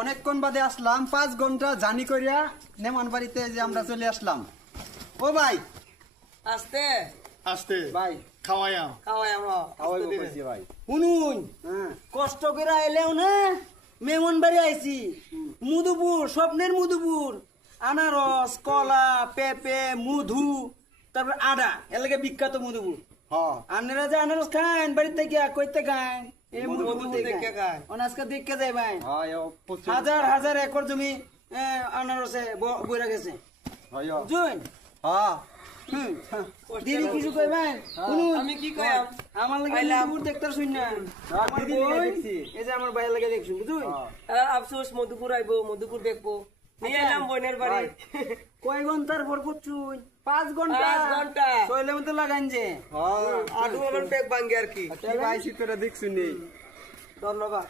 অনেকক্ষণ বাদে আসলাম, 5 ঘন্টা জার্নি করিয়া নেমান বাড়িতে যে আমরা চলে আসলাম। ও ভাই, আস্তে আসতে ভাই খাওয়াইয়াম খাওয়াই আমরা খাওয়াই আস্তে ধীরে। বলছি ভাই। শুনুন হ্যাঁ, কষ্ট করে আইলেও না মেমন বাড়ি আইছি মধুপুর স্বপ্নের মধুপুর আনারস কলা পেঁপে মধু তারপর আদা এলাকা বিখ্যাত মধুপুর হ্যাঁ, আপনারা যে আনারস খান বাড়ি থেকে কইতে খান এই মধুপুর মধুপুর থেকে থেকে খান আজকে দেখতে যাই ভাই হ্যাঁ, প্রচুর। হাজার হাজার একর জমি আনারসে বইরা গেছে হয়, জুন হ্যাঁ, দিদি কিছু কইবেন শুনুন আমি কি কইয়াম? আমার লাগে আইলাম। মধুপুর দেখতে শুননা আমার দিদি বোন দেখছি। এই যে আমার ভাইয়ের লাগে দেখছি বুঝুন হ্যাঁ। আফসোস মধুপুর আইবো মধুপুর দেখবো নিয়ে এলাম বোনের বাড়ি কয় ঘন্টার পর করছুন 5 ঘন্টা 5 ঘন্টা। শৈলের মধ্যে লাগাইন যে হ্যাঁ, আলু আমার পেক ভাঙ্গে আর কি কি ভাই শীত করে দেখছুনি। ধন্যবাদ